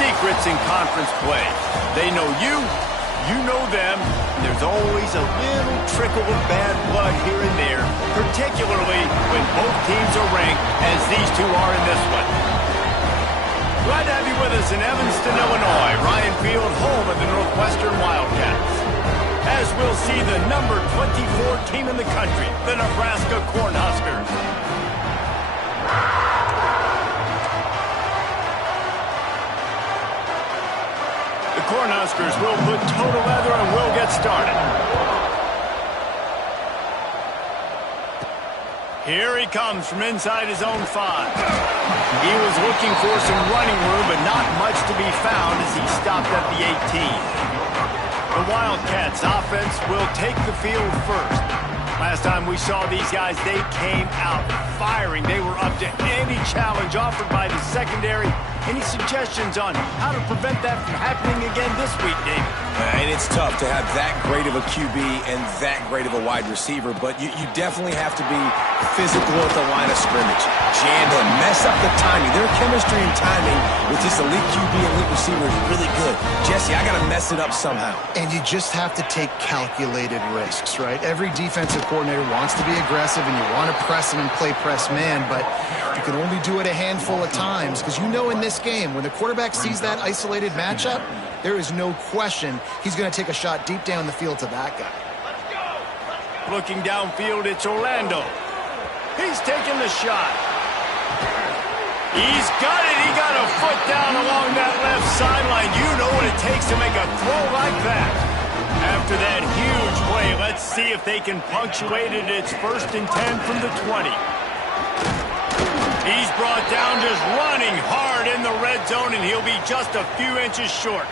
secrets in conference play. They know you, you know them. There's always a little trickle of bad blood here and there, particularly when both teams are ranked as these two are in this one. Glad to have you with us in Evanston, Illinois. Ryan Field, home of the Northwestern Wildcats. As we'll see the number 24 team in the country, the Nebraska Cornhuskers. The Cornhuskers will put total leather and will get started. Here he comes from inside his own 5. He was looking for some running room, but not much to be found as he stopped at the 18. The Wildcats offense will take the field first. Last time we saw these guys, they came out firing. They were up to any challenge offered by the secondary. Any suggestions on how to prevent that from happening again this week, David? And it's tough to have that great of a QB and that great of a wide receiver, but you definitely have to be physical at the line of scrimmage. Jam him, mess up the timing. Their chemistry and timing with this elite QB and elite receiver is really good. Jesse, I got to mess it up somehow. And you just have to take calculated risks, right? Every defensive coordinator wants to be aggressive, and you want to press him and play press man, but you can only do it a handful of times because you know in this game, when the quarterback sees that isolated matchup, there is no question he's going to take a shot deep down the field to that guy. Looking downfield, it's Orlando. He's taking the shot. He's got it. He got a foot down along that left sideline. You know what it takes to make a throw like that. After that huge play, let's see if they can punctuate it. It's 1st and 10 from the 20. He's brought down just running hard in the red zone, and he'll be just a few inches short.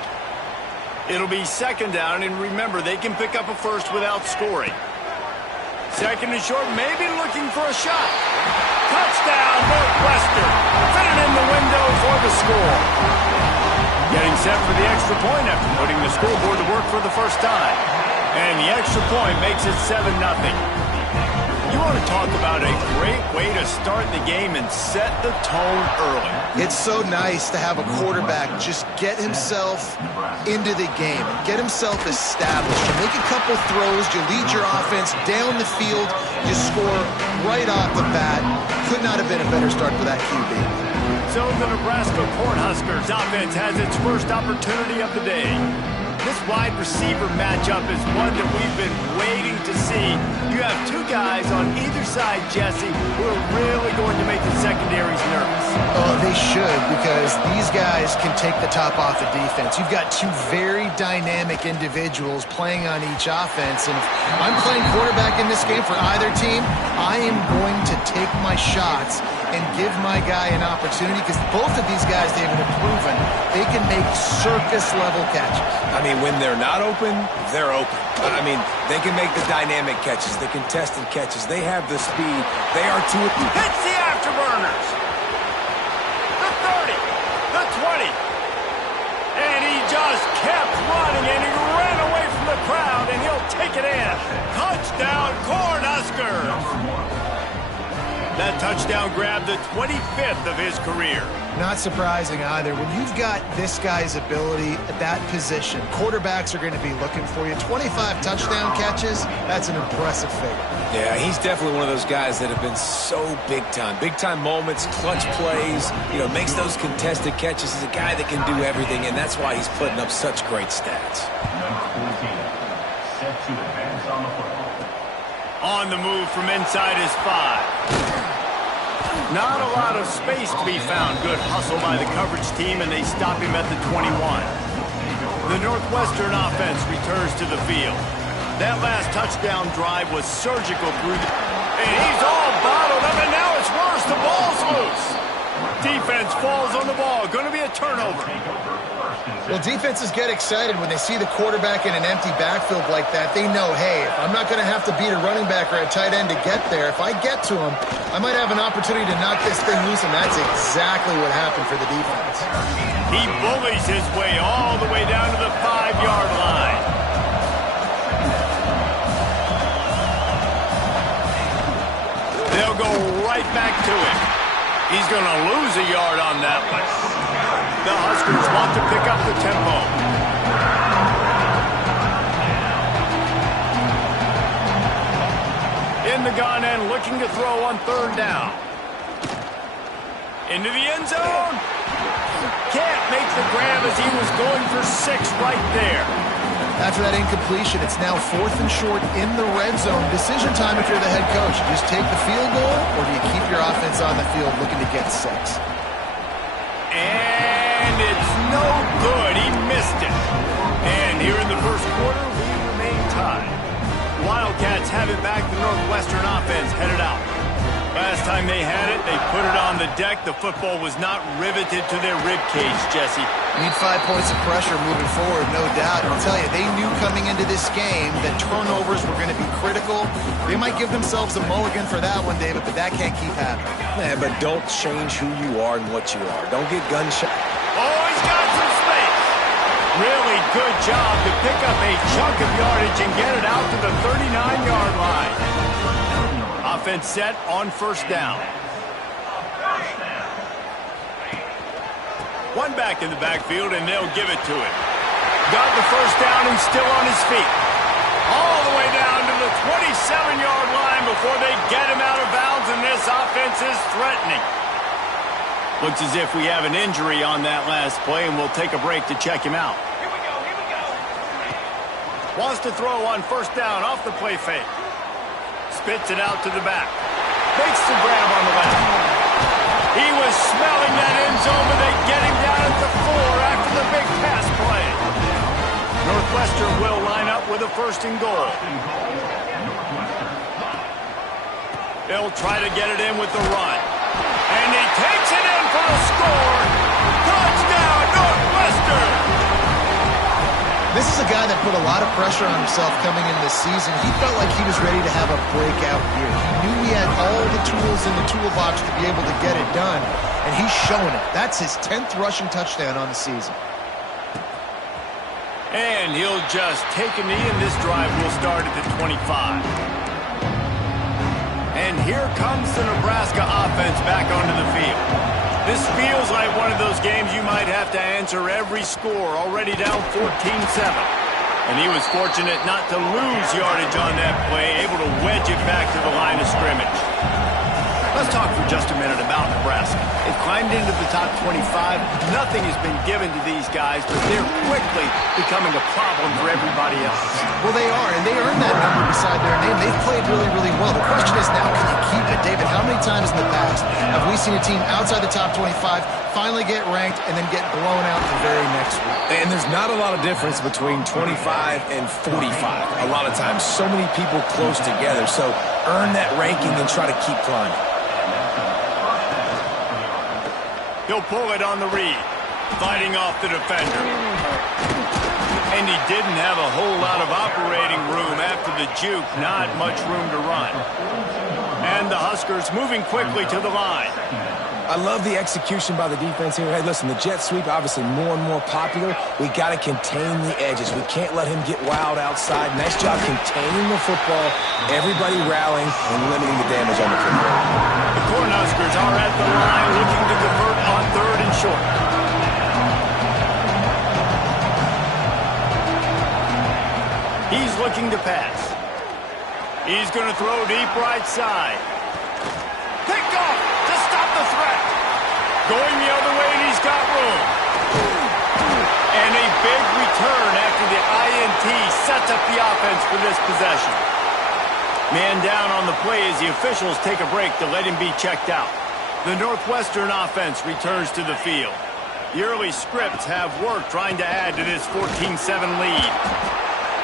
It'll be 2nd down, and remember, they can pick up a first without scoring. 2nd and short, maybe looking for a shot. Touchdown, Northwestern. Fit it in the window for the score. Getting set for the extra point after putting the scoreboard to work for the first time. And the extra point makes it 7-0. You want to talk about a great way to start the game and set the tone early. It's so nice to have a quarterback just get himself into the game, get himself established. You make a couple throws, you lead your offense down the field, you score right off the bat. Could not have been a better start for that QB. So the Nebraska Cornhuskers offense has its first opportunity of the day. This wide receiver matchup is one that we've been waiting to see. You have two guys on either side, Jesse, who are really going to make the secondaries nervous. Oh, they should, because these guys can take the top off the defense. You've got two very dynamic individuals playing on each offense, and if I'm playing quarterback in this game for either team, I am going to take my shots and give my guy an opportunity, because both of these guys, David, have proven they can make circus-level catches. I mean, when they're not open, they're open. I mean, they can make the dynamic catches, the contested catches. They have the speed. They are too... Hits the afterburners. The 30, the 20. And he just kept running, and he ran away from the crowd, and he'll take it in. Touchdown, Cornhuskers. That touchdown grabbed the 25th of his career. Not surprising either. When you've got this guy's ability at that position, quarterbacks are going to be looking for you. 25 touchdown catches, that's an impressive figure. Yeah, he's definitely one of those guys that have been so big time. Big time moments, clutch plays, makes those contested catches. He's a guy that can do everything, and that's why he's putting up such great stats. On the move from inside his 5. Not a lot of space to be found. Good hustle by the coverage team, and they stop him at the 21. The Northwestern offense returns to the field. That last touchdown drive was surgical through the... And he's all bottled up, and now it's worse. The ball's loose. Defense falls on the ball. Going to be a turnover. Well, defenses get excited when they see the quarterback in an empty backfield like that. They know, hey, if I'm not going to have to beat a running back or a tight end to get there, if I get to him, I might have an opportunity to knock this thing loose, and that's exactly what happened for the defense. He bullies his way all the way down to the 5-yard line. They'll go right back to him. He's going to lose a yard on that one. The Huskers want to pick up the tempo. In the gun and looking to throw on third down. Into the end zone. Can't make the grab as he was going for 6 right there. After that incompletion, it's now 4th and short in the red zone. Decision time if you're the head coach. You just take the field goal, or do you keep your offense on the field looking to get 6? And it's no good. He missed it. And here in the first quarter, we remain tied. Wildcats have it back. The Northwestern offense headed out. Last time they had it, they put it on the deck. The football was not riveted to their rib cage, Jesse. Need 5 points of pressure moving forward, no doubt. And I'll tell you, they knew coming into this game that turnovers were going to be critical. They might give themselves a mulligan for that one, David, but that can't keep happening. Yeah, but don't change who you are and what you are. Don't get gunshot. Oh, he's got some space. Really good job to pick up a chunk of yardage and get it out to the 39-yard line. Offense set on first down. One back in the backfield, and they'll give it to him. Got the first down and still on his feet. All the way down to the 27-yard line before they get him out of bounds, and this offense is threatening. Looks as if we have an injury on that last play, and we'll take a break to check him out. Here we go. Wants to throw on first down off the play fake. Spits it out to the back. Makes the grab on the left. He was smelling that end zone, but they get him down at the 4 after the big pass play. Northwestern will line up with a 1st and goal. They'll try to get it in with the run. And he takes it in for the score. Touchdown, Northwestern! This is a guy that put a lot of pressure on himself coming in this season. He felt like he was ready to have a breakout year. He knew he had all the tools in the toolbox to be able to get it done, and he's showing it. That's his 10th rushing touchdown on the season. And he'll just take a knee, and this drive will start at the 25. And here comes the Nebraska offense back onto the field. This feels like one of those games you might have to answer every score, already down 14-7. And he was fortunate not to lose yardage on that play, able to wedge it back to the line of scrimmage. Let's talk for just a minute about Nebraska. They've climbed into the top 25. Nothing has been given to these guys, but they're quickly becoming a problem for everybody else. Well, they are, and they earned that number beside their name. They've played really, really well. The question is now, can you keep it? David, how many times in the past have we seen a team outside the top 25 finally get ranked and then get blown out the very next week? And there's not a lot of difference between 25 and 45. A lot of times, so many people close together. So earn that ranking and try to keep climbing. He'll pull it on the read, fighting off the defender. And he didn't have a whole lot of operating room after the juke, not much room to run. And the Huskers moving quickly to the line. I love the execution by the defense here. Hey, listen, the jet sweep obviously more and more popular. We got to contain the edges. We can't let him get wild outside. Nice job containing the football, everybody rallying and limiting the damage on the football. The Cornhuskers are at the line looking to convert on 3rd and short. He's looking to pass. He's going to throw deep right side. Picked off to stop the threat. Going the other way, and he's got room. And a big return after the INT sets up the offense for this possession. Man down on the play as the officials take a break to let him be checked out. The Northwestern offense returns to the field. The early scripts have worked trying to add to this 14-7 lead.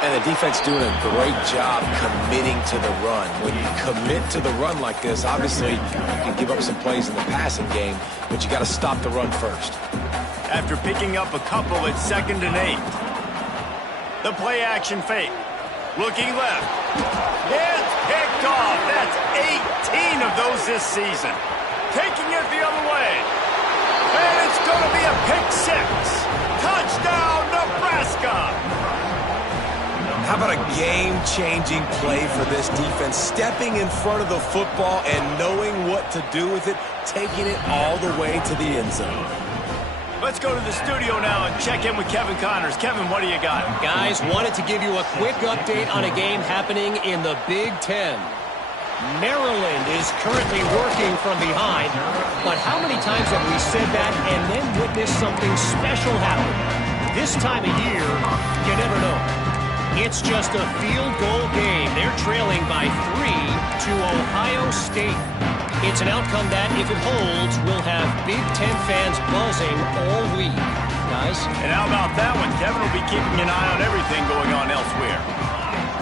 And the defense doing a great job committing to the run. When you commit to the run like this, obviously you can give up some plays in the passing game, but you got to stop the run first. After picking up a couple at 2nd and 8. The play action fake. Looking left. It's picked off. That's 18 of those this season. Taking it the other way. And it's going to be a pick 6. Touchdown, Nebraska! How about a game-changing play for this defense? Stepping in front of the football and knowing what to do with it, taking it all the way to the end zone. Let's go to the studio now and check in with Kevin Connors. Kevin, what do you got? Guys, wanted to give you a quick update on a game happening in the Big Ten. Maryland is currently working from behind, but how many times have we said that and then witnessed something special happen? This time of year, you never know. It's just a field goal game. They're trailing by 3 to Ohio State. It's an outcome that, if it holds, will have Big Ten fans buzzing all week. Guys? And how about that one? Kevin will be keeping an eye on everything going on elsewhere.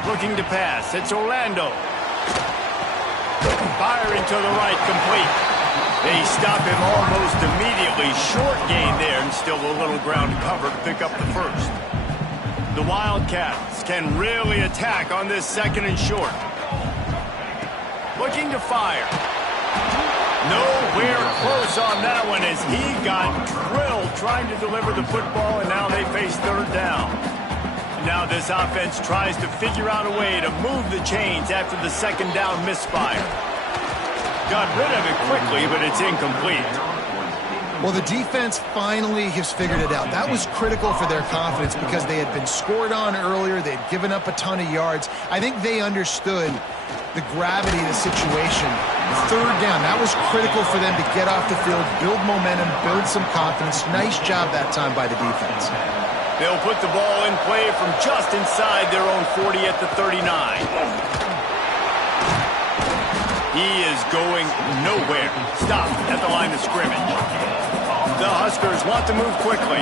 Looking to pass. It's Orlando. Firing to the right, complete. They stop him almost immediately. Short gain there, and still a little ground to cover to pick up the first. The Wildcats can really attack on this second and short. Looking to fire. Nowhere close on that one as he got drilled trying to deliver the football, and now they face third down. Now this offense tries to figure out a way to move the chains after the second down misfire. Got rid of it quickly, but it's incomplete. Well, the defense finally has figured it out. That was critical for their confidence because they had been scored on earlier. They had given up a ton of yards. I think they understood the gravity of the situation. Third down, that was critical for them to get off the field, build momentum, build some confidence. Nice job that time by the defense. They'll put the ball in play from just inside their own 40 at the 39. He is going nowhere. Stopped at the line of scrimmage. The Huskers want to move quickly.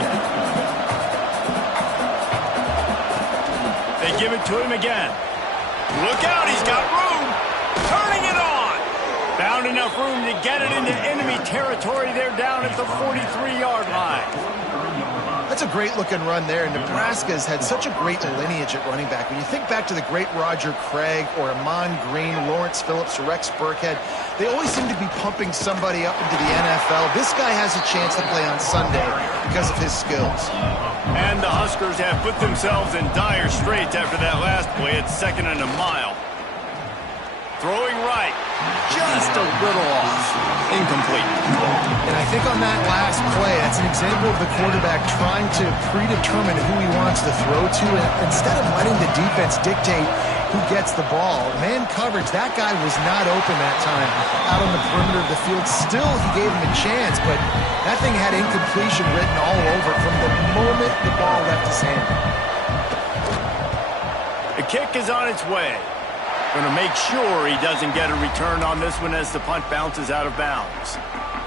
They give it to him again. Look out, he's got room. Turning it on. Found enough room to get it into enemy territory. They're down at the 43-yard line. That's a great-looking run there. Nebraska's had such a great lineage at running back. When you think back to the great Roger Craig or Amon Green, Lawrence Phillips, or Rex Burkhead, they always seem to be pumping somebody up into the NFL. This guy has a chance to play on Sunday because of his skills. And the Huskers have put themselves in dire straits after that last play. It's second and a mile. Throwing right. Just a little off. Incomplete. And I think on that last play, that's an example of the quarterback trying to predetermine who he wants to throw to. And instead of letting the defense dictate who gets the ball, man coverage, that guy was not open that time out on the perimeter of the field. Still, he gave him a chance, but that thing had incompletion written all over it from the moment the ball left his hand. The kick is on its way. Going to make sure he doesn't get a return on this one as the punt bounces out of bounds.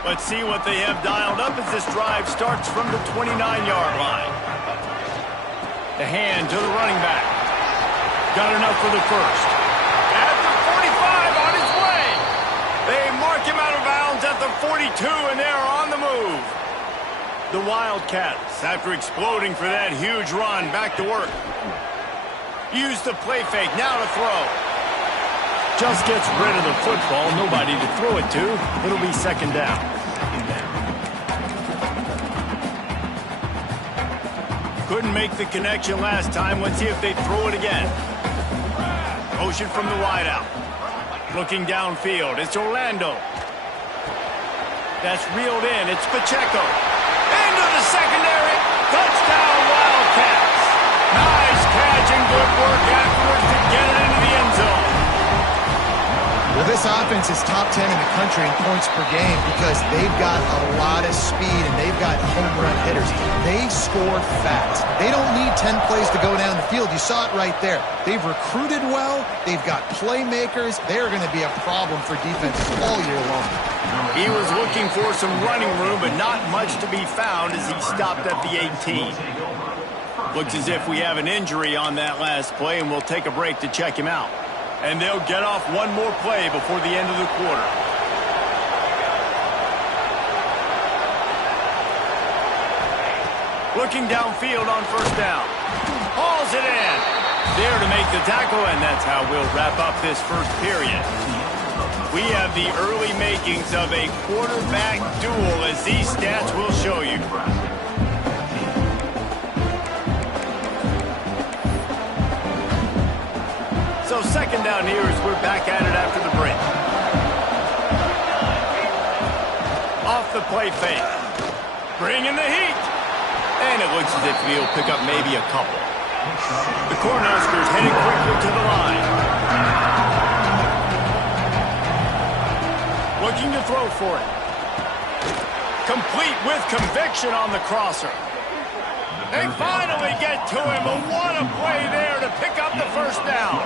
Let's see what they have dialed up as this drive starts from the 29-yard line. The hand to the running back. Got enough for the first. At the 45 on his way. They mark him out of bounds at the 42, and they're on the move. The Wildcats, after exploding for that huge run, back to work. Use the play fake, now to throw. Just gets rid of the football, nobody to throw it to. It'll be second down. Couldn't make the connection last time. Let's see if they throw it again. Motion from the wideout. Looking downfield. It's Orlando. That's reeled in. It's Pacheco. Into the secondary. Touchdown, Wildcats. Nice catch and good work afterwards to get it into the end zone. Well, this offense is top 10 in the country in points per game because they've got a lot of speed and they've got home run hitters. They score fast. They don't need 10 plays to go down the field. You saw it right there. They've recruited well. They've got playmakers. They're going to be a problem for defenses all year long. He was looking for some running room, but not much to be found as he stopped at the 18. Looks as if we have an injury on that last play, and we'll take a break to check him out. And they'll get off one more play before the end of the quarter. Looking downfield on first down. Hauls it in. There to make the tackle, and that's how we'll wrap up this first period. We have the early makings of a quarterback duel, as these stats will show you. So second down here as we're back at it after the break. Off the play fake. Bringing the heat. And it looks as if he'll pick up maybe a couple. The Cornhuskers heading quickly to the line. Looking to throw for it. Complete with conviction on the crosser. They finally get to him, but what a play there to pick up the first down.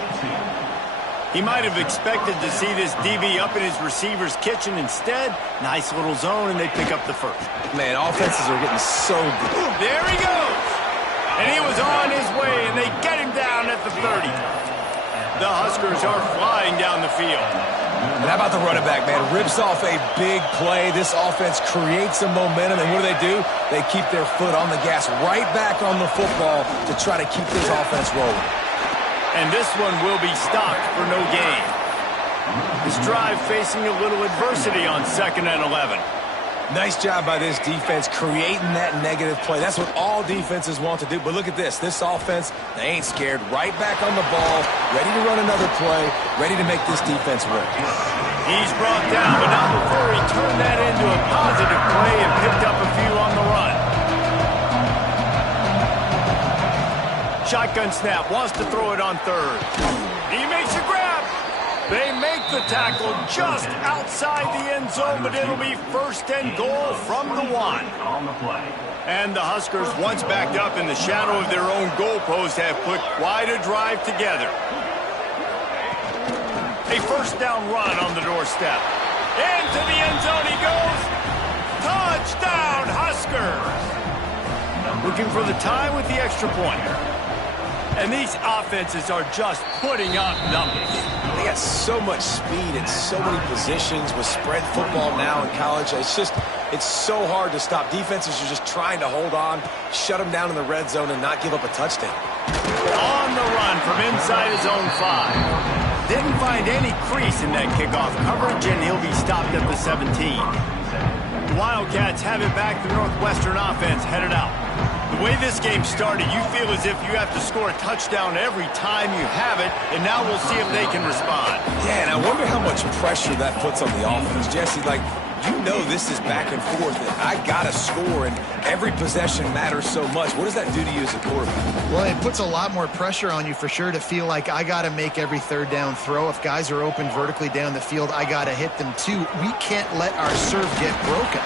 He might have expected to see this DB up in his receiver's kitchen. Instead, nice little zone, and they pick up the first. Man, offenses are getting so good. There he goes. And he was on his way, and they get him down at the 30. The Huskers are flying down the field. And how about the running back, man? Rips off a big play. This offense creates some momentum, and what do? They keep their foot on the gas, right back on the football to try to keep this offense rolling. And this one will be stopped for no gain. This drive facing a little adversity on 2nd and 11. Nice job by this defense creating that negative play. That's what all defenses want to do. But look at this. This offense, they ain't scared. Right back on the ball, ready to run another play, ready to make this defense work. He's brought down, but not before he turned that into a positive play and picked up a few on the run. Shotgun snap, wants to throw it on 3rd. He makes a grab. They make the tackle just outside the end zone, but it'll be 1st and goal from the 1. And the Huskers, once backed up in the shadow of their own goalpost, have put quite a drive together. A 1st down run on the doorstep. Into the end zone he goes. Touchdown, Huskers! Looking for the tie with the extra point. And these offenses are just putting up numbers. They got so much speed and so many positions with spread football now in college. It's so hard to stop. Defenses are just trying to hold on, shut them down in the red zone, and not give up a touchdown. On the run from inside his own 5. Didn't find any crease in that kickoff coverage, and he'll be stopped at the 17. The Wildcats have it back. The Northwestern offense headed out. The way this game started, you feel as if you have to score a touchdown every time you have it, and now we'll see if they can respond. Yeah, and I wonder how much pressure that puts on the offense. Jesse, you know this is back and forth, and I got to score, and every possession matters so much. What does that do to you as a quarterback? Well, it puts a lot more pressure on you for sure to feel like I got to make every 3rd down throw. If guys are open vertically down the field, I got to hit them too. We can't let our serve get broken.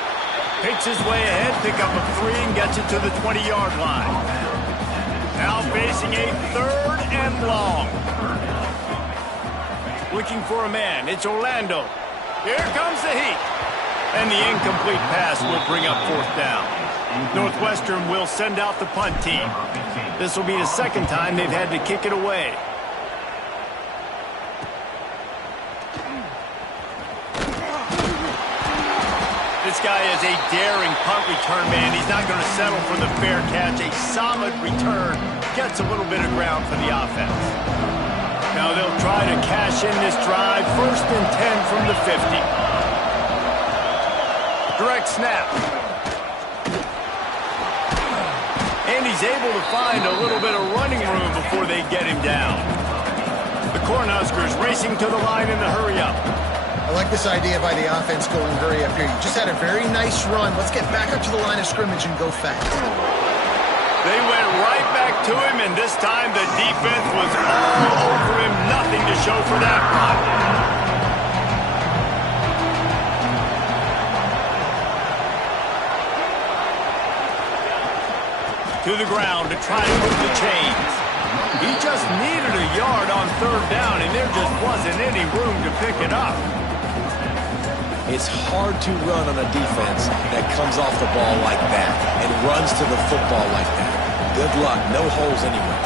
Takes his way ahead, pick up a 3 and gets it to the 20-yard line. Now facing a 3rd and long. Looking for a man, it's Orlando. Here comes the heat. And the incomplete pass will bring up 4th down. Northwestern will send out the punt team. This will be the 2nd time they've had to kick it away. This guy is a daring punt return man. He's not going to settle for the fair catch. A solid return gets a little bit of ground for the offense. Now they'll try to cash in this drive. 1st and 10 from the 50. Direct snap. And he's able to find a little bit of running room before they get him down. The Cornhuskers racing to the line in the hurry-up. I like this idea by the offense going hurry up here. You just had a very nice run. Let's get back up to the line of scrimmage and go fast. They went right back to him, and this time the defense was all over him. Nothing to show for that run. To the ground to try to move the chains. He just needed a yard on 3rd down, and there just wasn't any room to pick it up. It's hard to run on a defense that comes off the ball like that and runs to the football like that. Good luck. No holes anywhere.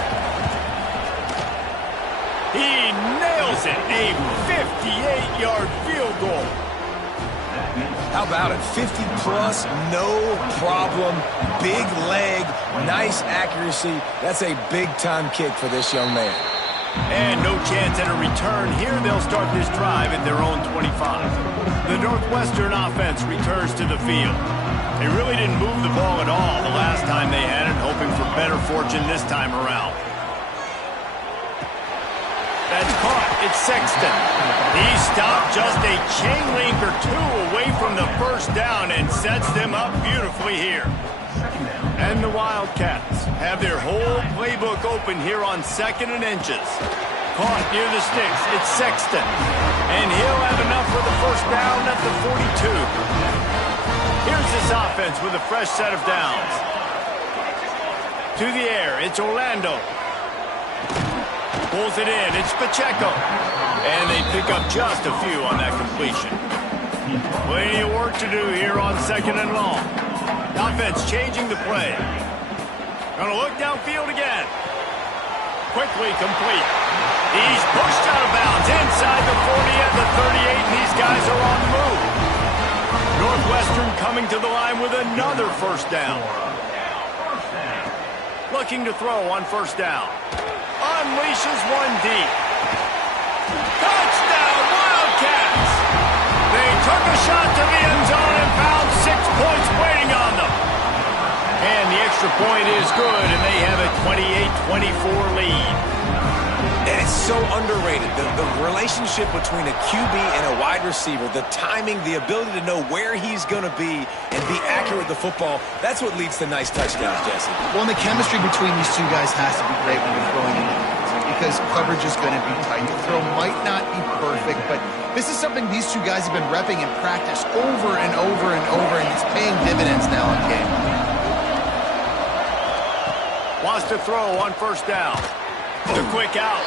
He nails it. A 58-yard field goal. How about it? 50-plus, no problem. Big leg, nice accuracy. That's a big-time kick for this young man. And no chance at a return here. They'll start this drive at their own 25. The Northwestern offense returns to the field. They really didn't move the ball at all the last time they had it, hoping for better fortune this time around. That's caught. it's Sexton. He stopped just a chain link or two away from the first down and sets them up beautifully here. And the Wildcats have their whole playbook open here on 2nd and inches. Caught near the sticks, it's Sexton. And he'll have enough for the first down at the 42. Here's this offense with a fresh set of downs. To the air, it's Orlando. Pulls it in, it's Pacheco. And they pick up just a few on that completion. Plenty of work to do here on 2nd and long. Offense changing the play. Gonna look downfield again. Quickly complete. He's pushed out of bounds inside the 40 and the 38, and these guys are on the move. Northwestern coming to the line with another first down. Looking to throw on first down. Unleashes one deep. Touchdown, Wildcats! They took a shot to the end zone and found 6 points waiting on them. And the extra point is good, and they have a 28-24 lead. And it's so underrated. The relationship between a QB and a wide receiver, the timing, the ability to know where he's going to be and be accurate with the football, that's what leads to nice touchdowns, Jesse. Well, and the chemistry between these two guys has to be great when you're throwing into because coverage is going to be tight. The throw might not be perfect, but this is something these two guys have been repping in practice over and over and over, and it's paying dividends now in game. Wants to throw on first down. The quick out.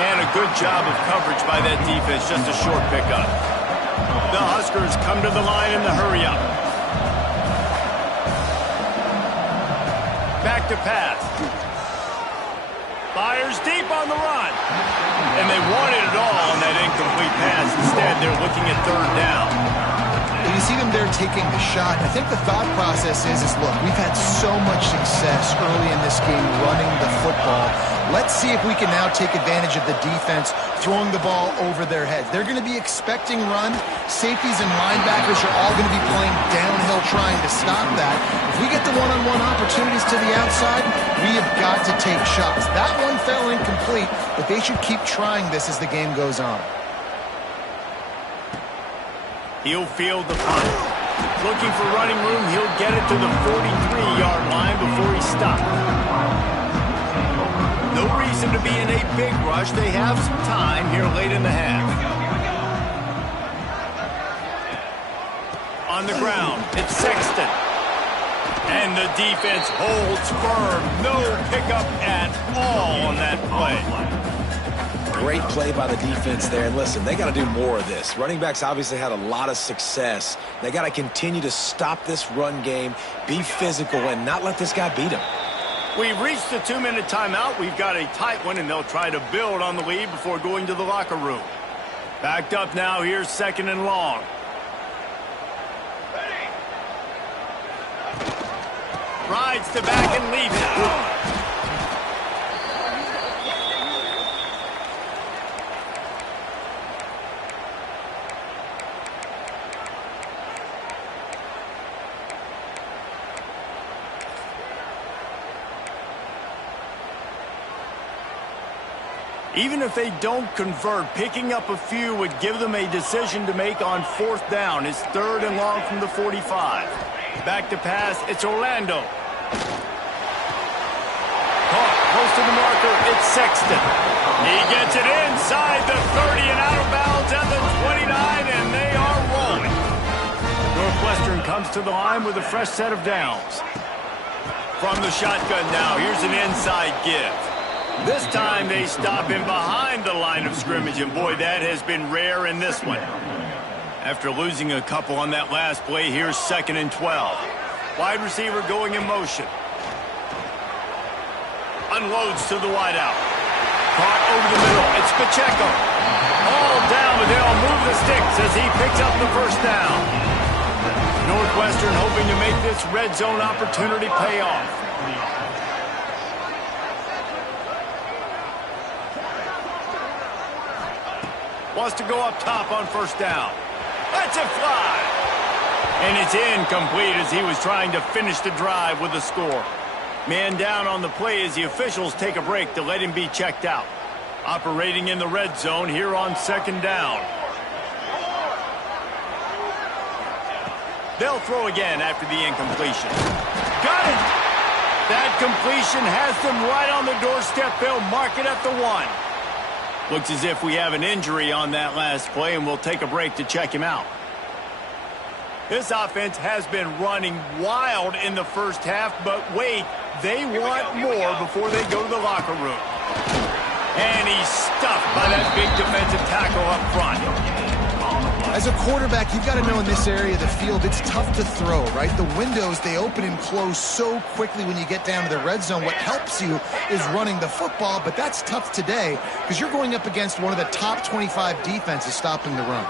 And a good job of coverage by that defense, just a short pickup. The Huskers come to the line in the hurry-up. Back to pass. Fires deep on the run. And they wanted it all on that incomplete pass. Instead, they're looking at third down. You see them there taking the shot. I think the thought process is look, we've had so much success early in this game running the football. Let's see if we can now take advantage of the defense throwing the ball over their heads. They're going to be expecting run. Safeties and linebackers are all going to be playing downhill trying to stop that. If we get the one-on-one opportunities to the outside, we have got to take shots. That one fell incomplete, but they should keep trying this as the game goes on. He'll field the punt. Looking for running room, he'll get it to the 43-yard line before he stops. No reason to be in a big rush. They have some time here late in the half. On the ground, it's Sexton. And the defense holds firm. No pickup at all on that play. Great play by the defense there. And listen, they got to do more of this. Running backs obviously had a lot of success. They got to continue to stop this run game, be physical, and not let this guy beat them. We've reached the 2-minute timeout. We've got a tight one, and they'll try to build on the lead before going to the locker room. Backed up now. Here's 2nd and long. Rides to back and leaves it. Even if they don't convert, picking up a few would give them a decision to make on 4th down. It's 3rd and long from the 45. Back to pass, it's Orlando. Caught close to the marker, it's Sexton. He gets it inside the 30 and out of bounds at the 29, and they are rolling. Northwestern comes to the line with a fresh set of downs. From the shotgun now, here's an inside give. This time they stop him behind the line of scrimmage, and boy, that has been rare in this one. After losing a couple on that last play, here's 2nd and 12. Wide receiver going in motion. Unloads to the wideout. Caught over the middle. It's Pacheco. All down, but they'll move the sticks as he picks up the first down. Northwestern hoping to make this red zone opportunity pay off. Wants to go up top on first down. Lets it fly. And it's incomplete as he was trying to finish the drive with a score. Man down on the play as the officials take a break to let him be checked out. Operating in the red zone here on second down. They'll throw again after the incompletion. Got it! That completion has them right on the doorstep. They'll mark it at the 1. Looks as if we have an injury on that last play, and we'll take a break to check him out. This offense has been running wild in the first half, but wait, they want more before they go to the locker room. And he's stuffed by that big defensive tackle up front. As a quarterback, you've got to know in this area of the field, it's tough to throw, right? The windows, they open and close so quickly when you get down to the red zone. What helps you is running the football, but that's tough today because you're going up against one of the top 25 defenses stopping the run.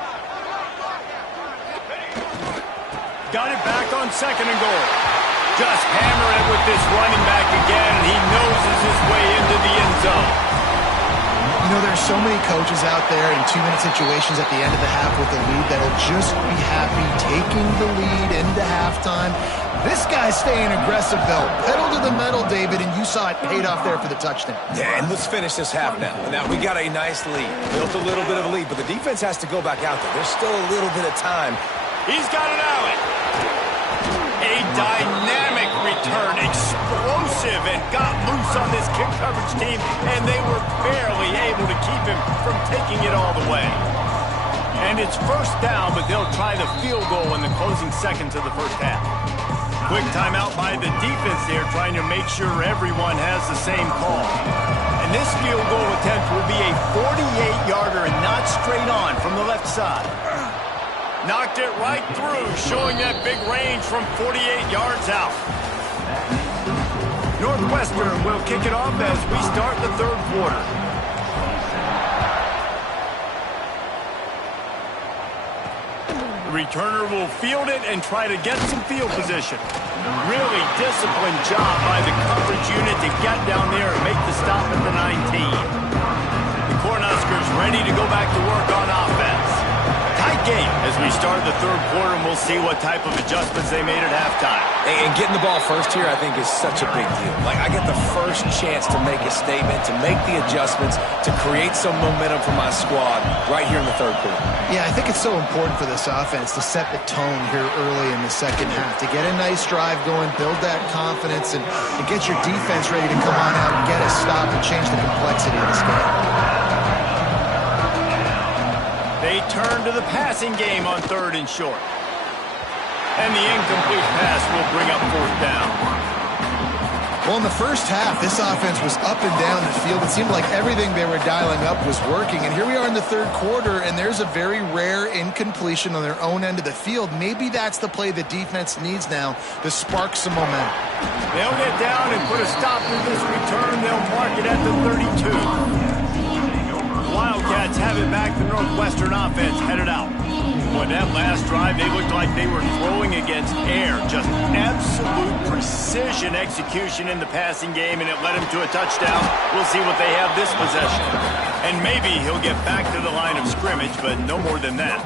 Got it back on second and goal. Just hammering it with this running back again, and he noses his way into the end zone. You know, there's so many coaches out there in 2-minute situations at the end of the half with the lead that'll just be happy taking the lead into halftime. This guy's staying aggressive, though. Pedal to the metal, David, and you saw it paid off there for the touchdown. Yeah, and let's finish this half now. Now, we got a nice lead. Built a little bit of a lead, but the defense has to go back out there. There's still a little bit of time. He's got an alley. A dynamic return, explosive, and got loose on this kick coverage team, and they were barely able to keep him from taking it all the way. And it's first down, but they'll try the field goal in the closing seconds of the first half. Quick timeout by the defense there, trying to make sure everyone has the same call. And this field goal attempt will be a 48-yarder and not straight on from the left side. Knocked it right through, showing that big range from 48 yards out. Northwestern will kick it off as we start the third quarter. The returner will field it and try to get some field position. Really disciplined job by the coverage unit to get down there and make the stop at the 19. The Cornhuskers ready to go back to work on offense. Tight game as we start the third quarter, and we'll see what type of adjustments they made at halftime. And getting the ball first here, I think, is such a big deal. Like, I get the first chance to make a statement, to make the adjustments, to create some momentum for my squad right here in the third quarter. Yeah, I think it's so important for this offense to set the tone here early in the second half, to get a nice drive going, build that confidence, and get your defense ready to come on out and get a stop and change the complexity of this game. They turn to the passing game on third and short. And the incomplete pass will bring up fourth down. Well, in the first half, this offense was up and down the field. It seemed like everything they were dialing up was working. And here we are in the third quarter, and there's a very rare incompletion on their own end of the field. Maybe that's the play the defense needs now to spark some momentum. They'll get down and put a stop to this return. They'll mark it at the 32. Wildcats have it back. The Northwestern offense headed out. Boy, that last drive, they looked like they were throwing against air. Just absolute precision execution in the passing game, and it led him to a touchdown. We'll see what they have this possession. And maybe he'll get back to the line of scrimmage, but no more than that.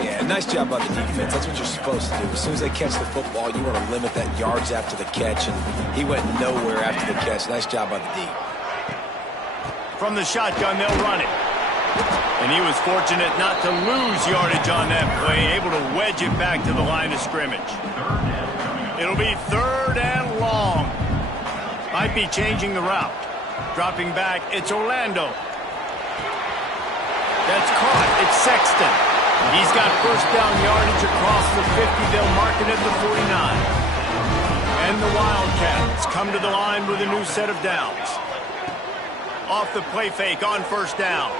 Yeah, nice job by the defense. That's what you're supposed to do. As soon as they catch the football, you want to limit that yards after the catch, and he went nowhere after the catch. Nice job by the D. From the shotgun, they'll run it. And he was fortunate not to lose yardage on that play, able to wedge it back to the line of scrimmage. It'll be third and long. Might be changing the route. Dropping back, it's Orlando. That's caught, it's Sexton. He's got first down yardage across the 50. They'll mark it at the 49. And the Wildcats come to the line with a new set of downs. Off the play fake on first down.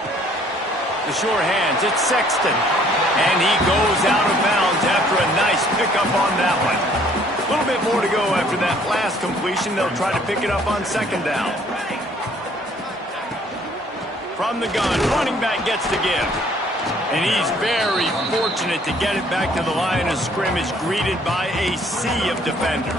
The sure hands, it's Sexton. And he goes out of bounds after a nice pickup on that one. A little bit more to go after that last completion. They'll try to pick it up on second down. From the gun, running back gets the give. And he's very fortunate to get it back to the line of scrimmage, greeted by a sea of defenders.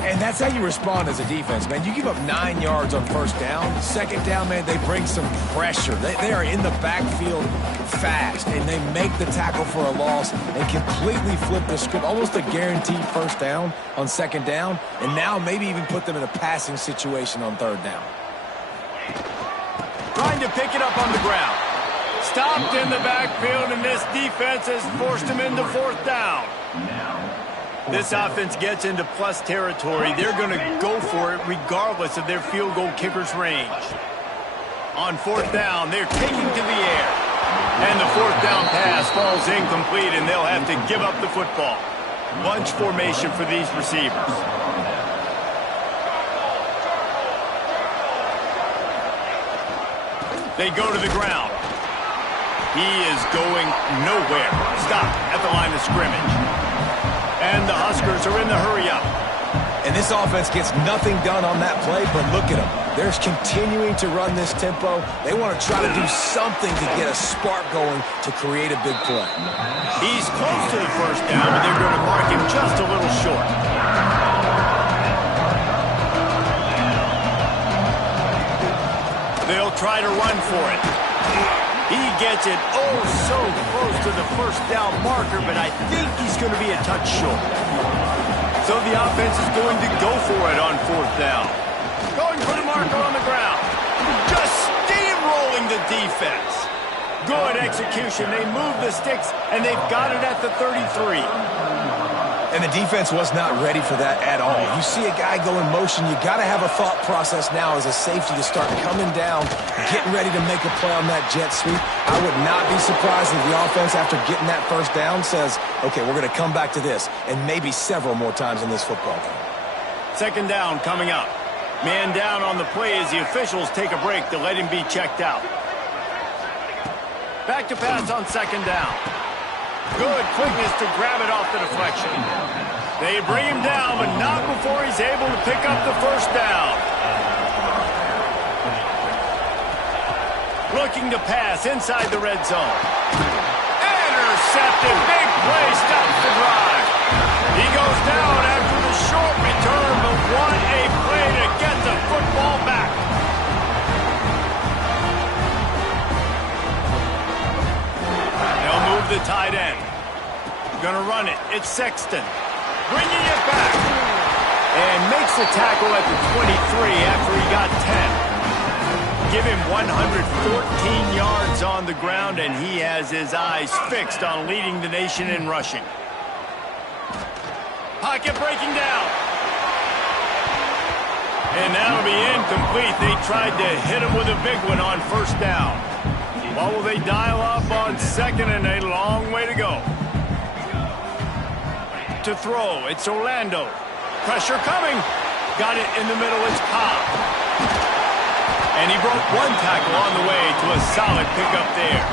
And that's how you respond as a defense, man. You give up 9 yards on first down. Second down, man, they bring some pressure. They are in the backfield fast, and they make the tackle for a loss and completely flip the script. Almost a guaranteed first down on second down, and now maybe even put them in a passing situation on third down. trying to pick it up on the ground. Stopped in the backfield, and this defense has forced him into fourth down. This offense gets into plus territory. They're going to go for it regardless of their field goal kicker's range. On fourth down, they're taking to the air. And the fourth down pass falls incomplete, and they'll have to give up the football. Bunch formation for these receivers. They go to the ground. He is going nowhere. Stop at the line of scrimmage. And the Huskers are in the hurry-up. And this offense gets nothing done on that play, but look at them. They're continuing to run this tempo. They want to try to do something to get a spark going to create a big play. He's close to the first down, but they're going to mark him just a little short. They'll try to run for it. He gets it oh so close to the first down marker, but I think he's going to be a touch short. So the offense is going to go for it on fourth down. Going for the marker on the ground. Just steamrolling the defense. Good execution. They move the sticks, and they've got it at the 33. And the defense was not ready for that at all. You see a guy go in motion, you got to have a thought process now as a safety to start coming down, getting ready to make a play on that jet sweep. I would not be surprised if the offense, after getting that first down, says, okay, we're going to come back to this, and maybe several more times in this football game. Second down coming up. Man down on the play as the officials take a break to let him be checked out. Back to pass on second down. Good quickness to grab it off the deflection. They bring him down, but not before he's able to pick up the first down. Looking to pass inside the red zone. Intercepted. Big play stops the drive. He goes down after the short return, but what a play to get the football back. They'll move the tight end. Gonna run it. It's Sexton. Bringing it back. And makes the tackle at the 23 after he got 10. Give him 114 yards on the ground, and he has his eyes fixed on leading the nation in rushing. Pocket breaking down. And that'll be incomplete. They tried to hit him with a big one on first down. What will they dial up on second, and a long way to go. To throw, it's Orlando. Pressure coming. Got it in the middle, it's Cobb. And he broke one tackle on the way to a solid pickup there.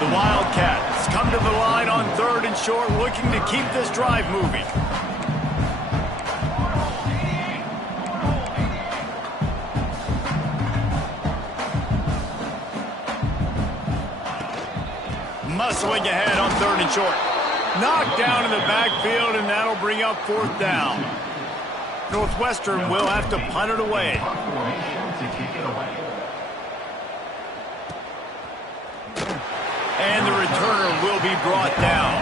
The Wildcats come to the line on third and short, looking to keep this drive moving. Muscling ahead on third and short. Knocked down in the backfield, and that'll bring up fourth down. Northwestern will have to punt it away. And the returner will be brought down.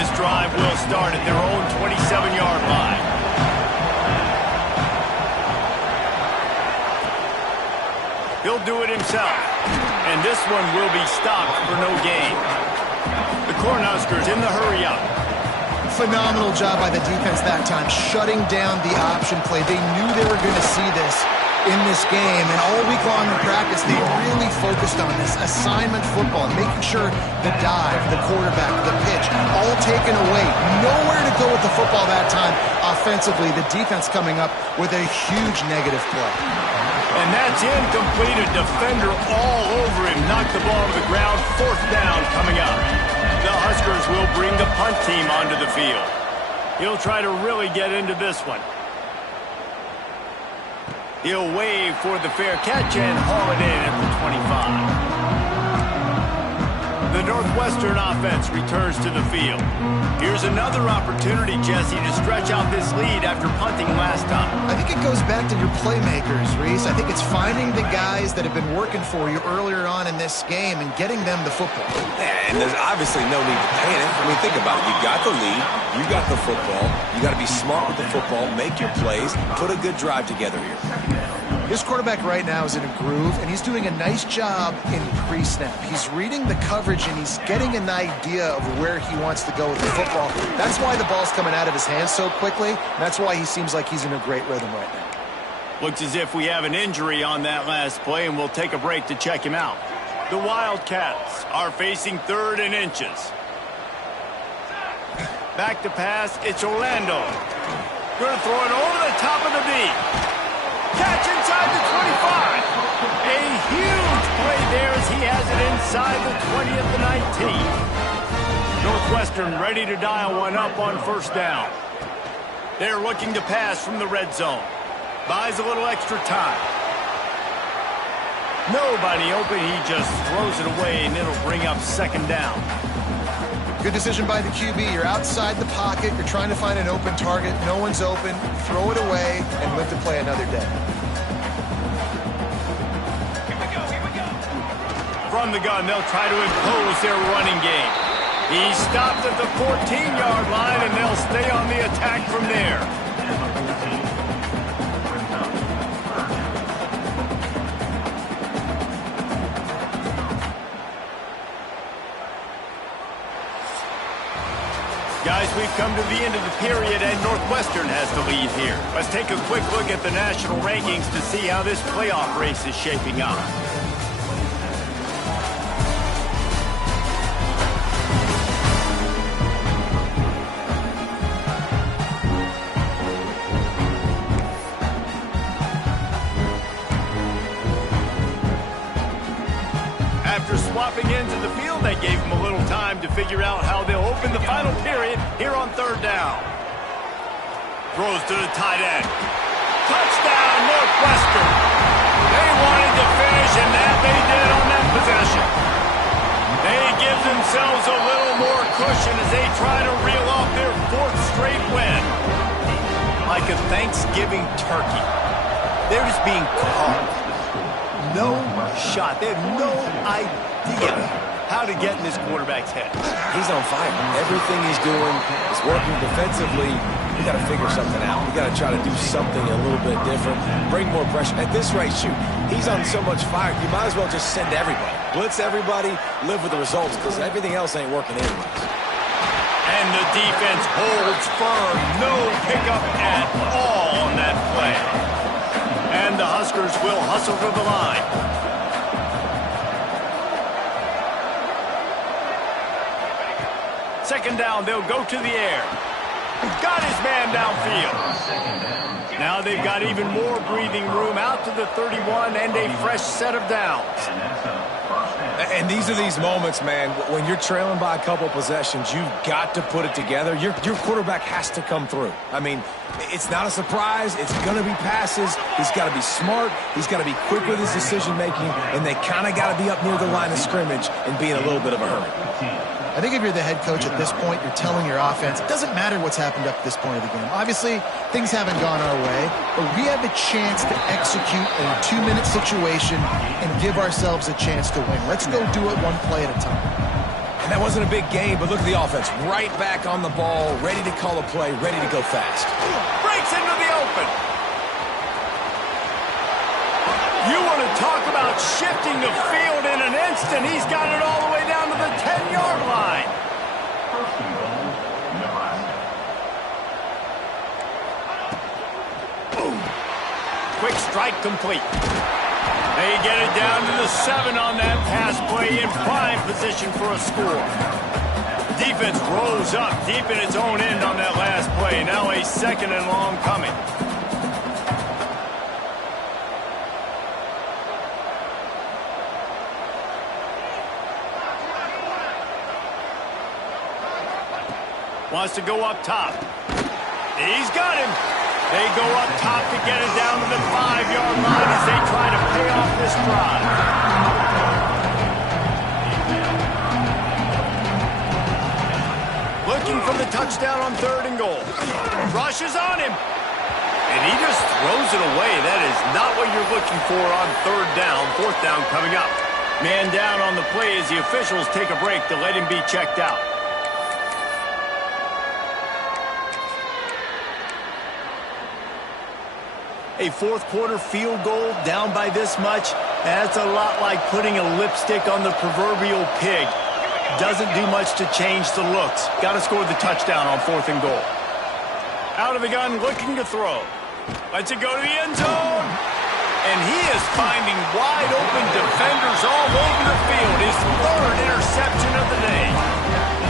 This drive will start at their own 27-yard line. He'll do it himself. And this one will be stopped for no gain. The Cornhuskers in the hurry-up. Phenomenal job by the defense that time, shutting down the option play. They knew they were going to see this in this game, and all week long in practice, they really focused on this assignment football, making sure the dive, the quarterback, the pitch, all taken away. Nowhere to go with the football that time offensively. The defense coming up with a huge negative play. And that's incomplete. A defender all over him. Knocked the ball to the ground. Fourth down coming up. The Huskers will bring the punt team onto the field. He'll try to really get into this one. He'll wave for the fair catch and haul it in at the 25. The Northwestern offense returns to the field. Here's another opportunity, Jesse, to stretch out this lead after punting last time. I think it goes back to your playmakers, Reese. I think it's finding the guys that have been working for you earlier on in this game and getting them the football. And there's obviously no need to panic. I mean, think about it. You got the lead. You got the football. You got to be smart with the football. Make your plays. Put a good drive together here. This quarterback right now is in a groove, and he's doing a nice job in pre-snap. He's reading the coverage, and he's getting an idea of where he wants to go with the football. That's why the ball's coming out of his hands so quickly. And that's why he seems like he's in a great rhythm right now. Looks as if we have an injury on that last play, and we'll take a break to check him out. The Wildcats are facing 3rd and inches. Back to pass, it's Orlando. Going to throw it over the top of the D. Catch inside the 25. A huge play there as he has it inside the 20 at the 19. Northwestern ready to dial one up on 1st down. They're looking to pass from the red zone. Buys a little extra time. Nobody open, he just throws it away, and it'll bring up 2nd down. Good decision by the QB. You're outside the pocket. You're trying to find an open target. No one's open. Throw it away and live to play another day. From the gun, they'll try to impose their running game. He stopped at the 14-yard line, and they'll stay on the attack from there. Guys, we've come to the end of the period, and Northwestern has the lead here. Let's take a quick look at the national rankings to see how this playoff race is shaping up. After swapping into the field, that gave them a little time to figure out how they'll open the final period here on 3rd down. Throws to the tight end. Touchdown, Northwestern. They wanted to finish, and that they did on that possession. They give themselves a little more cushion as they try to reel off their 4th straight win. Like a Thanksgiving turkey. They're just being carved. No shot. They have no idea how to get in this quarterback's head. He's on fire. Everything he's doing is working defensively. We got to figure something out. We got to try to do something a little bit different. Bring more pressure. At this rate, shoot, he's on so much fire, you might as well just send everybody. Blitz everybody, live with the results, because everything else ain't working anyways. And the defense holds firm. No pickup at all on that play. And the Huskers will hustle to the line. Second down, they'll go to the air. Got his man downfield. Now they've got even more breathing room out to the 31 and a fresh set of downs. And these are these moments, man, when you're trailing by a couple possessions, you've got to put it together. Your quarterback has to come through. I mean, it's not a surprise. It's going to be passes. He's got to be smart. He's got to be quick with his decision-making, and they kind of got to be up near the line of scrimmage and be in a little bit of a hurry. I think if you're the head coach at this point, you're telling your offense, it doesn't matter what's happened up to this point of the game. Obviously, things haven't gone our way, but we have a chance to execute in a 2-minute situation and give ourselves a chance to win. Let's go do it one play at a time. And that wasn't a big game, but look at the offense. Right back on the ball, ready to call a play, ready to go fast. Breaks into the open. You want to talk about shifting the field in an instant. He's got it all the way down to the 10-yard line. Boom. Quick strike complete. They get it down to the 7 on that pass play in prime position for a score. Defense rose up deep in its own end on that last play. Now a 2nd and long coming. Wants to go up top. He's got him. They go up top to get it down to the 5-yard line as they try to pay off this drive. Looking for the touchdown on 3rd and goal. Rushes on him. And he just throws it away. That is not what you're looking for on 3rd down. 4th down coming up. Man down on the play as the officials take a break to let him be checked out. A fourth-quarter field goal down by this much, that's a lot like putting a lipstick on the proverbial pig. Doesn't do much to change the looks. Got to score the touchdown on 4th and goal. Out of the gun, looking to throw. Lets it go to the end zone. And he is finding wide-open defenders all over the field. His 3rd interception of the day.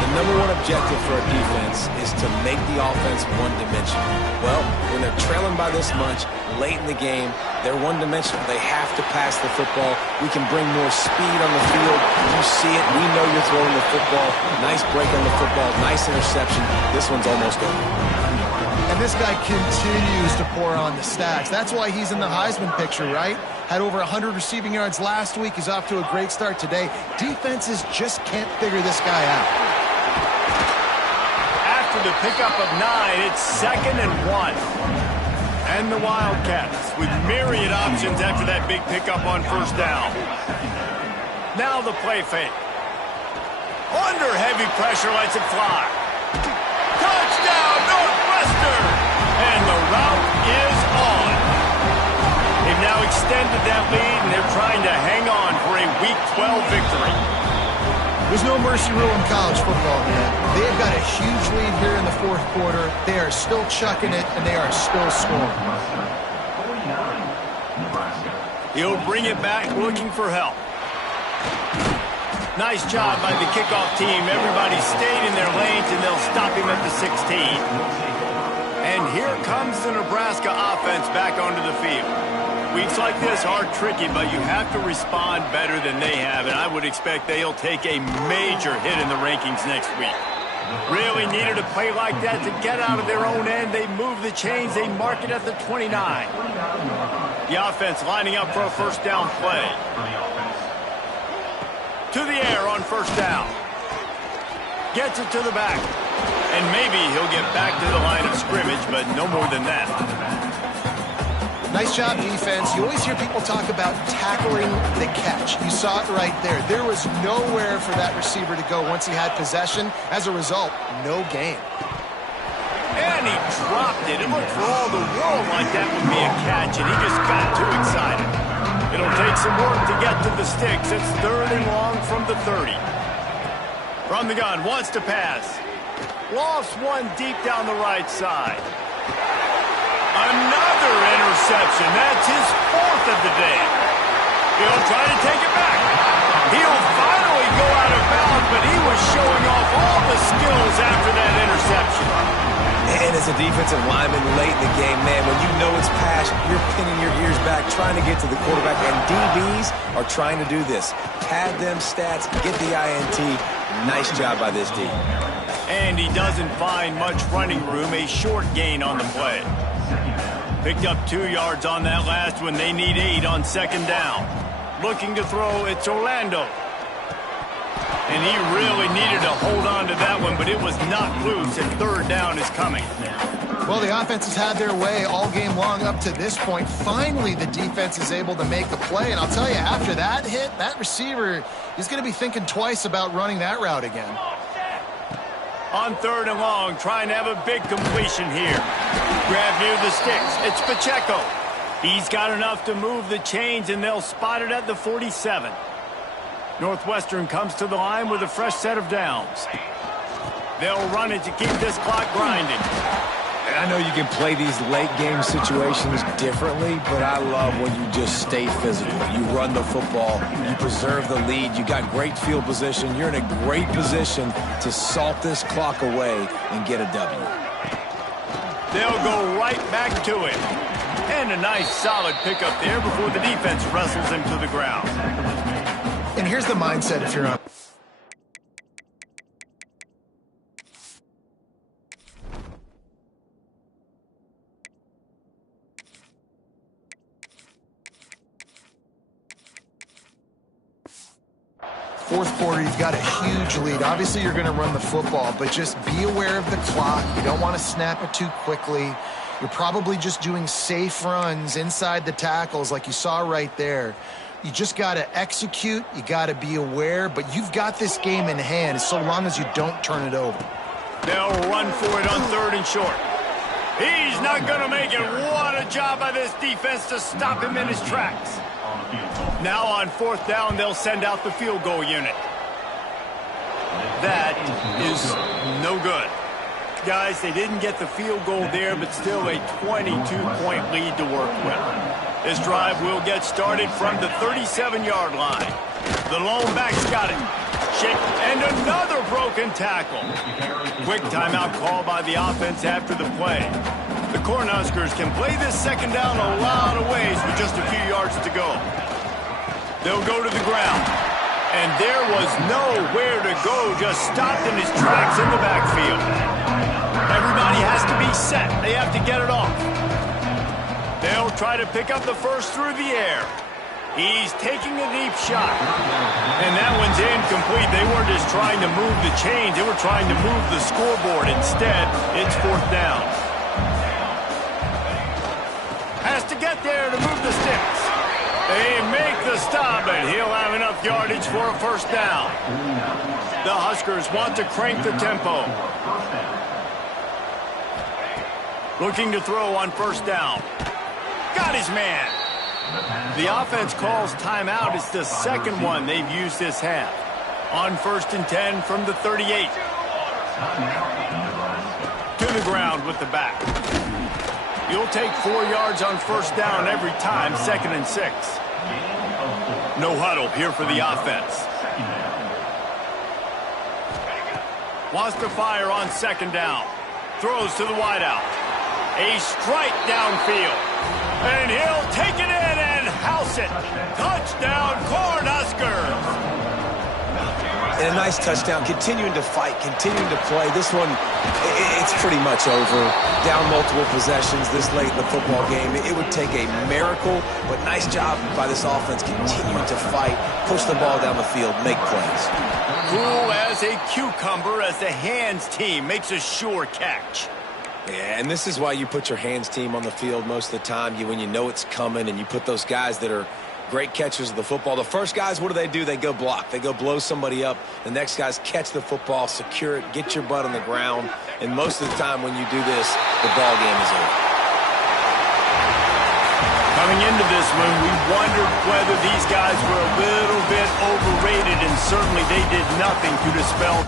The number one objective for a defense is to make the offense one-dimensional. Well, when they're trailing by this much, late in the game, they're one-dimensional. They have to pass the football. We can bring more speed on the field. You see it. We know you're throwing the football. Nice break on the football. Nice interception. This one's almost over. And this guy continues to pour on the stats. That's why he's in the Heisman picture, right? Had over 100 receiving yards last week. He's off to a great start today. Defenses just can't figure this guy out. After the pickup of 9, it's 2nd and 1. And the Wildcats with myriad options after that big pickup on 1st down. Now the play fake. Under heavy pressure, lets it fly. Touchdown, Northwestern! And the route is on. They've now extended that lead, and they're trying to hang on for a Week 12 victory. There's no mercy rule in college football, man. They've got a huge lead here in the 4th quarter. They are still chucking it, and they are still scoring. He'll bring it back looking for help. Nice job by the kickoff team. Everybody stayed in their lanes, and they'll stop him at the 16. And here comes the Nebraska offense back onto the field. Weeks like this are tricky, but you have to respond better than they have, and I would expect they'll take a major hit in the rankings next week. Really needed a play like that to get out of their own end. They move the chains. They mark it at the 29. The offense lining up for a 1st down play. To the air on 1st down. Gets it to the back. And maybe he'll get back to the line of scrimmage, but no more than that. Nice job, defense. You always hear people talk about tackling the catch. You saw it right there. There was nowhere for that receiver to go once he had possession. As a result, no gain. And he dropped it. It looked for all the world like that would be a catch, and he just got too excited. It'll take some work to get to the sticks. It's 3rd and long from the 30. From the gun, wants to pass. Lofts one deep down the right side. Another interception. That's his 4th of the day. He'll try to take it back. He'll finally go out of bounds, but he was showing off all the skills after that interception. And as a defensive lineman late in the game, man, when you know it's pass, you're pinning your ears back, trying to get to the quarterback, and DBs are trying to do this. Pad them stats, get the INT. Nice job by this D. And he doesn't find much running room, a short gain on the play. Picked up 2 yards on that last one. They need 8 on 2nd down. Looking to throw, it's Orlando. And he really needed to hold on to that one, but it was knocked loose, and 3rd down is coming. Well, the offense has had their way all game long up to this point. Finally, the defense is able to make a play, and I'll tell you, after that hit, that receiver is going to be thinking twice about running that route again. On 3rd and long, trying to have a big completion here. Grab near the sticks. It's Pacheco. He's got enough to move the chains, and they'll spot it at the 47. Northwestern comes to the line with a fresh set of downs. They'll run it to keep this clock grinding. And I know you can play these late game situations differently, but I love when you just stay physical. You run the football, you preserve the lead, you got great field position, you're in a great position to salt this clock away and get a W. They'll go right back to it. And a nice solid pickup there before the defense wrestles him to the ground. And here's the mindset if you're on. Fourth quarter, you've got a huge lead. Obviously, you're going to run the football, but just be aware of the clock. You don't want to snap it too quickly. You're probably just doing safe runs inside the tackles like you saw right there. You just got to execute. You got to be aware, but you've got this game in hand so long as you don't turn it over. They'll run for it on 3rd and short. He's not going to make it. What a Good job by this defense to stop him in his tracks. Now on fourth down, they'll send out the field goal unit. That is no good. Guys, they didn't get the field goal there, but still a 22-point lead to work with. This drive will get started from the 37-yard line. The lone back's got it. And another broken tackle. Quick timeout call by the offense after the play. The Cornhuskers can play this second down a lot of ways with just a few yards to go. They'll go to the ground. And there was nowhere to go, just stopped in his tracks in the backfield. Everybody has to be set. They have to get it off. They'll try to pick up the first through the air. He's taking a deep shot. And that one's incomplete. They weren't just trying to move the chains. They were trying to move the scoreboard. Instead, it's fourth down. Has to get there to move the sticks. They make the stop, and he'll have enough yardage for a first down. The Huskers want to crank the tempo. Looking to throw on first down. Got his man. The offense calls timeout. It's the second one they've used this half. On 1st and 10 from the 38. To the ground with the back. You'll take 4 yards on first down every time, 2nd and 6. No huddle here for the offense. Wants to fire on 2nd down. Throws to the wideout. A strike downfield. And he'll take it in and house it. Touchdown, Cornhuskers. And a nice touchdown, continuing to fight, continuing to play. This one, it's pretty much over. Down multiple possessions this late in the football game. It would take a miracle, but nice job by this offense continuing to fight, push the ball down the field, make plays. Cool as a cucumber as the hands team makes a sure catch. Yeah, and this is why you put your hands team on the field most of the time. When you know it's coming, and you put those guys that are great catchers of the football. The first guys, what do? They go block. They go blow somebody up. The next guys catch the football, secure it, get your butt on the ground. And most of the time when you do this, the ball game is over. Coming into this one, we wondered whether these guys were a little bit overrated, and certainly they did nothing to dispel